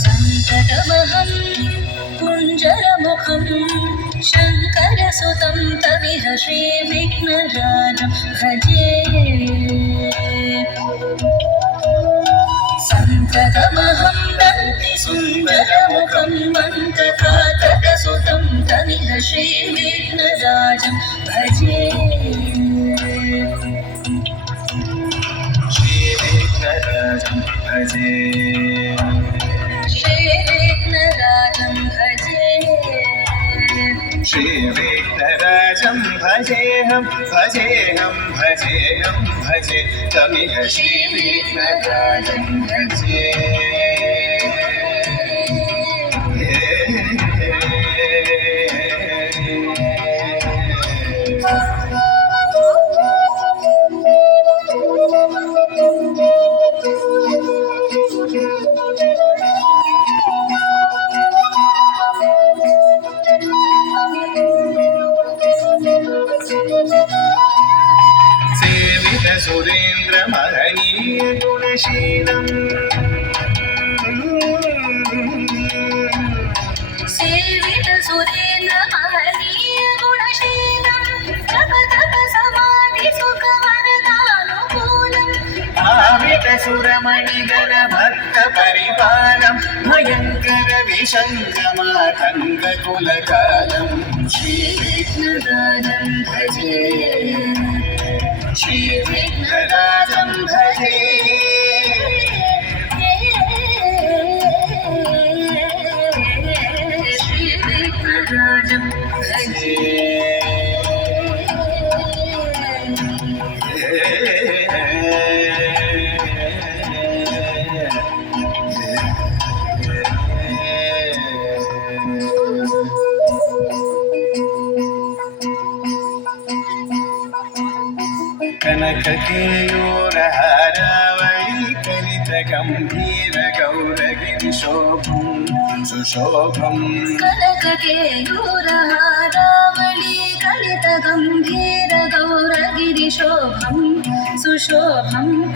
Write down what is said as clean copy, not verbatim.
सन्ततमहं कुञ्जरमुखं शङ्करसुतं तमिह श्रीविघ्नराजं भजे। सन्ततमहं दन्तिसुन्दरमुखं मन्तकातकसुतं तमिह श्रीविघ्नराजं भजे। श्रीविघ्नराजं भजे, श्रीविघ्नराजं भजे, श्रीविघ्नराजं भजेऽहं भजेऽहं भजेऽहं भजे तमिह श्रीविघ्नराजं भजे। सेवित सुरेन्द्र महनीय गुणशीलम् सेवित सुरेन्द्र महनीय गुणशीलं जप तप समाधि सुख वरदानुकूलम् भावित सुरमणिगण भक्त परिपालम् भयङ्कर विशङ्कमातङ्ग कुलकालम् श्रीविघ्नराजं भजे, श्रीविघ्नराजं भजे। श्रीविघ्नराजं भजे। कनक केयूरहारावळी कलित गम्भीर गौरगिरि शोभं सुशोभम् कनककेयूरहारावळी कलित गम्भीर गौरगिरिशोभं सुशोभम्